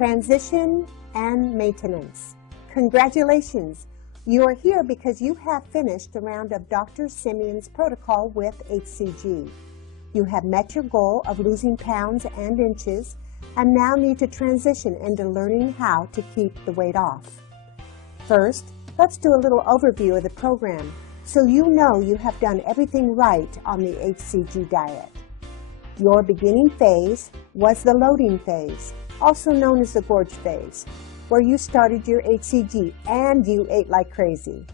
Transition and Maintenance. Congratulations! You are here because you have finished a round of Dr. Simeon's protocol with HCG. You have met your goal of losing pounds and inches and now need to transition into learning how to keep the weight off. First, let's do a little overview of the program so you know you have done everything right on the HCG diet. Your beginning phase was the loading phase, also known as the gorge phase, where you started your HCG and you ate like crazy.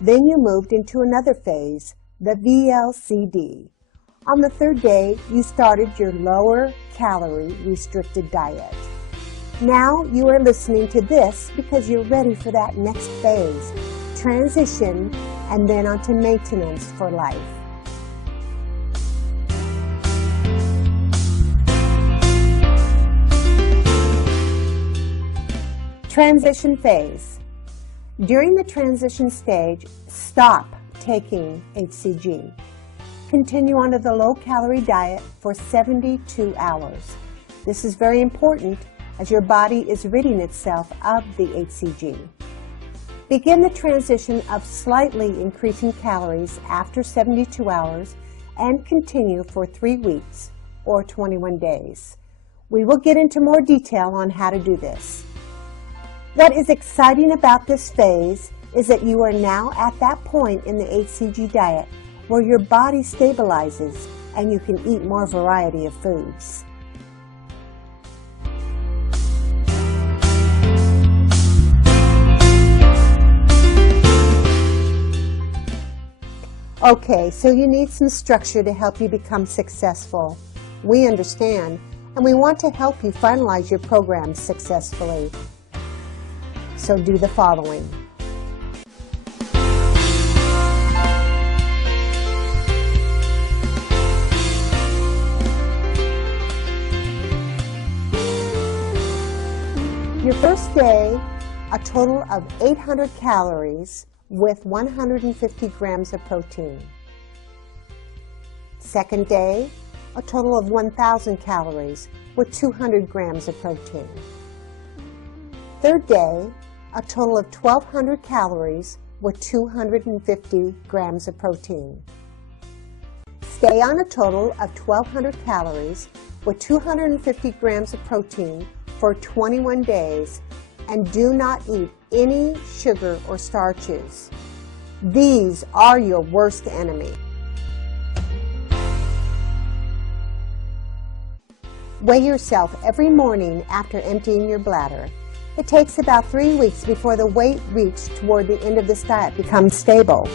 Then you moved into another phase, the VLCD. On the third day, you started your lower calorie restricted diet. Now you are listening to this because you're ready for that next phase, transition, and then onto maintenance for life. Transition phase. During the transition stage, stop taking HCG. Continue onto the low-calorie diet for 72 hours. This is very important as your body is ridding itself of the HCG. Begin the transition of slightly increasing calories after 72 hours and continue for 3 weeks or 21 days. We will get into more detail on how to do this. What is exciting about this phase is that you are now at that point in the HCG diet where your body stabilizes and you can eat more variety of foods. Okay, so you need some structure to help you become successful. We understand, and we want to help you finalize your program successfully. So do the following. Your first day, a total of 800 calories with 150 grams of protein. Second day, a total of 1,000 calories with 200 grams of protein. Third day, a total of 1,200 calories with 250 grams of protein. Stay on a total of 1,200 calories with 250 grams of protein for 21 days and do not eat any sugar or starches. These are your worst enemy. Weigh yourself every morning after emptying your bladder. It takes about 3 weeks before the weight reached toward the end of this diet becomes stable.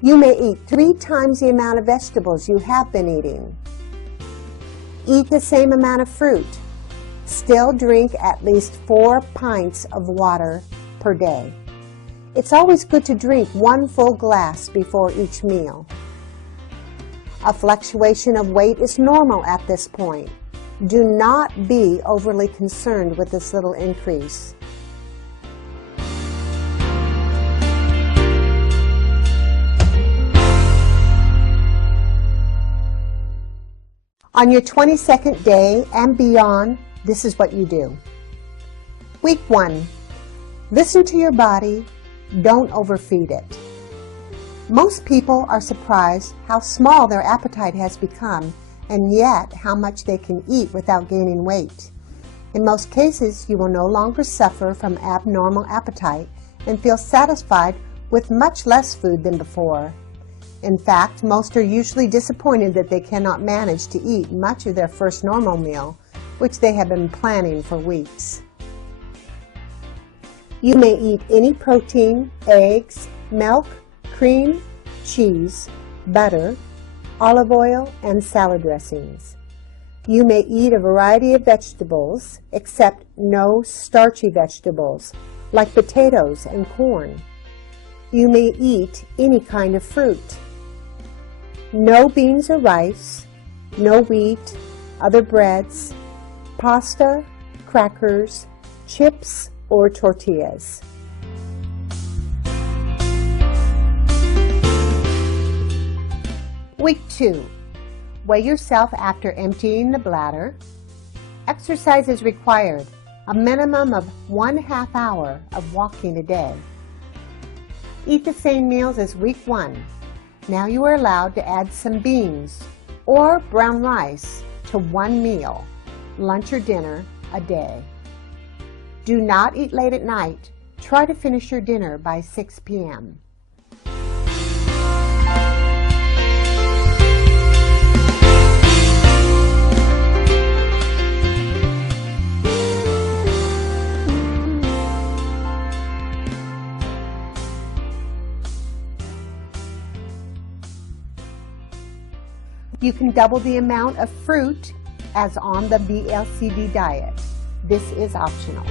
You may eat 3 times the amount of vegetables you have been eating. Eat the same amount of fruit. Still drink at least 4 pints of water per day. It's always good to drink 1 full glass before each meal. A fluctuation of weight is normal at this point. Do not be overly concerned with this little increase. On your 22nd day and beyond, this is what you do. Week 1. Listen to your body. Don't overfeed it. Most people are surprised how small their appetite has become and yet how much they can eat without gaining weight. In most cases, you will no longer suffer from abnormal appetite and feel satisfied with much less food than before. In fact, most are usually disappointed that they cannot manage to eat much of their first normal meal, which they have been planning for weeks. You may eat any protein, eggs, milk, cream, cheese, butter, olive oil, and salad dressings. You may eat a variety of vegetables, except no starchy vegetables, like potatoes and corn. You may eat any kind of fruit. No beans or rice, no wheat, other breads, pasta, crackers, chips, or tortillas. Week 2. Weigh yourself after emptying the bladder. Exercise is required, a minimum of 1/2 hour of walking a day. Eat the same meals as week 1. Now you are allowed to add some beans or brown rice to one meal, lunch or dinner, a day. Do not eat late at night. Try to finish your dinner by 6 p.m. You can double the amount of fruit as on the BLCD diet. This is optional.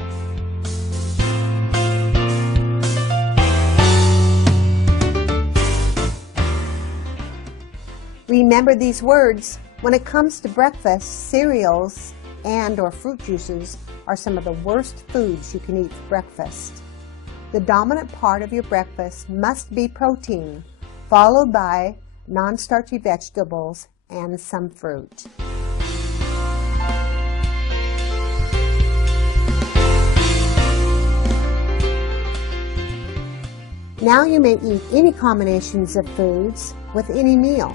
Remember these words. When it comes to breakfast, cereals and/or fruit juices are some of the worst foods you can eat for breakfast. The dominant part of your breakfast must be protein, followed by non-starchy vegetables and some fruit. Now you may eat any combinations of foods with any meal.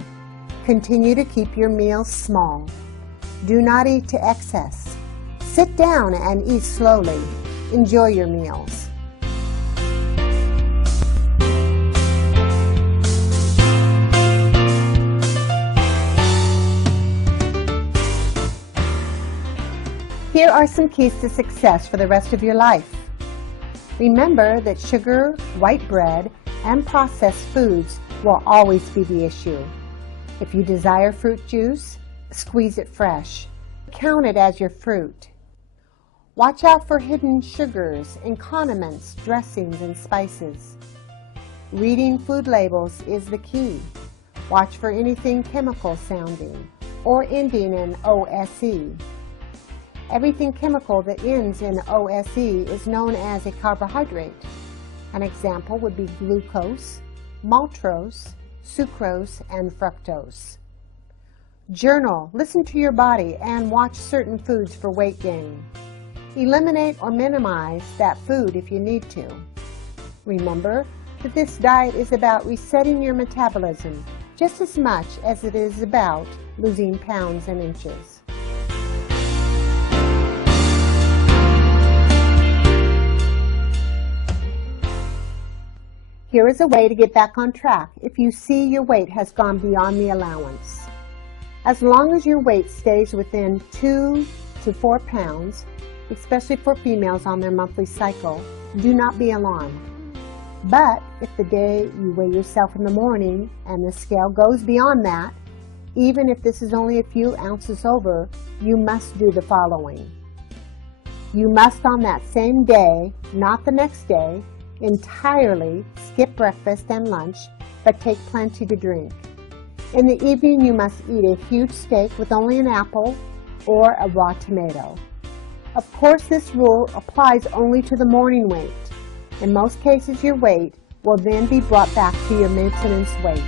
Continue to keep your meals small. Do not eat to excess. Sit down and eat slowly. Enjoy your meals. Here are some keys to success for the rest of your life. Remember that sugar, white bread, and processed foods will always be the issue. If you desire fruit juice, squeeze it fresh. Count it as your fruit. Watch out for hidden sugars in condiments, dressings, and spices. Reading food labels is the key. Watch for anything chemical sounding or ending in OSE. Everything chemical that ends in OSE is known as a carbohydrate. An example would be glucose, maltose, sucrose, and fructose. Journal, listen to your body, and watch certain foods for weight gain. Eliminate or minimize that food if you need to. Remember that this diet is about resetting your metabolism just as much as it is about losing pounds and inches. Here is a way to get back on track if you see your weight has gone beyond the allowance. As long as your weight stays within 2 to 4 pounds, especially for females on their monthly cycle, do not be alarmed. But if the day you weigh yourself in the morning and the scale goes beyond that, even if this is only a few ounces over, you must do the following. You must on that same day, not the next day, entirely skip breakfast and lunch, but take plenty to drink. In the evening, you must eat a huge steak with only an apple or a raw tomato. Of course, this rule applies only to the morning weight. In most cases, your weight will then be brought back to your maintenance weight.